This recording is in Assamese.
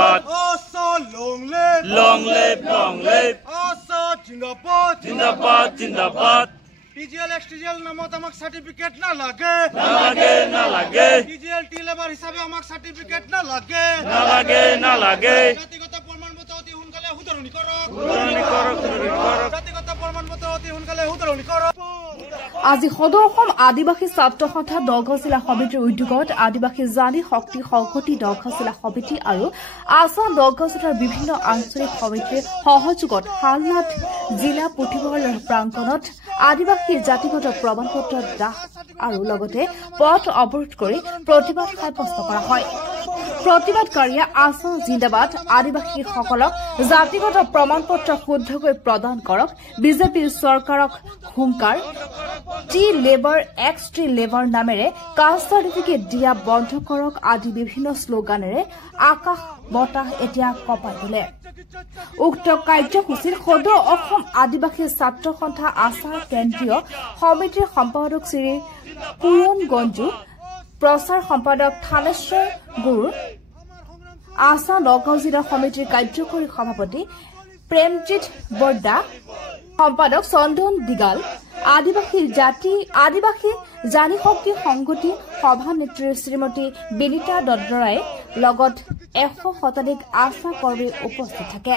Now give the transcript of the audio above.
জিন্দাবাদ Asa long live long live Asa জিন্দাবাদ জিন্দাবাদ জিন্দাবাদ PGL XTGL নামত আমাক সার্টিফিকেট না লাগে না লাগে PGL টি লেবার হিসাবে আমাক সার্টিফিকেট না লাগে জাতিগত প্রমাণপত্র অতি হুনকালে হুতরণি করক জাতিগত প্রমাণপত্র অতি হুনকালে হুতরণি করক আজি সদৌ অসম আদিবাসী ছাত্ৰ সন্থা নগাঁও জিলা সমিতিৰ উদ্যোগত আদিবাসী জানি শক্তি সংহতি নগাঁও জিলা সমিতি আৰু আসাম নগাঁও জিলাৰ বিভিন্ন আঞ্চলিক সমিতিৰ সহযোগত হালনাথ জিলা পুথিভঁৰালৰ প্ৰাংগণত আদিবাসী জাতিগত প্ৰমাণপত্ৰ দাহ আৰু লগতে পথ অৱৰোধ কৰি প্ৰতিবাদ সাব্যস্ত কৰা হয়। প্ৰতিবাদকাৰীয়ে আসাম জিন্দাবাদ আদিবাসীসকলক জাতিগত প্ৰমাণপত্ৰ শুদ্ধকৈ প্ৰদান কৰক, বিজেপিৰ চৰকাৰক হুংকাৰ, T labour x T labour নামেৰে কাষ্ট চাৰ্টিফিকেট দিয়া বন্ধ কৰক আদি বিভিন্ন শ্লোগানেৰে আকাশ বতাহ এতিয়া কঁপাই তোলে। উক্ত কাৰ্যসূচীত সদৌ অসম আদিবাসী ছাত্ৰ সন্থা আসাম কেন্দ্ৰীয় সমিতিৰ সম্পাদক শ্ৰী পুৰণ গঞ্জু, প্ৰচাৰ সম্পাদক থানেশ্বৰ গুৰু, আসাম নগাঁও জিলা সমিতিৰ কাৰ্যকৰী সভাপতি প্ৰেমজিৎ বৰদা, সম্পাদক চন্দন দিগাল, আদিবাসী জানি শক্তি সংগঠি সভানেত্ৰী শ্ৰীমতী বিনীতা দদ্দৰাই লগত 100 শতাধিক আশা কৰ্মী উপস্থিত থাকে।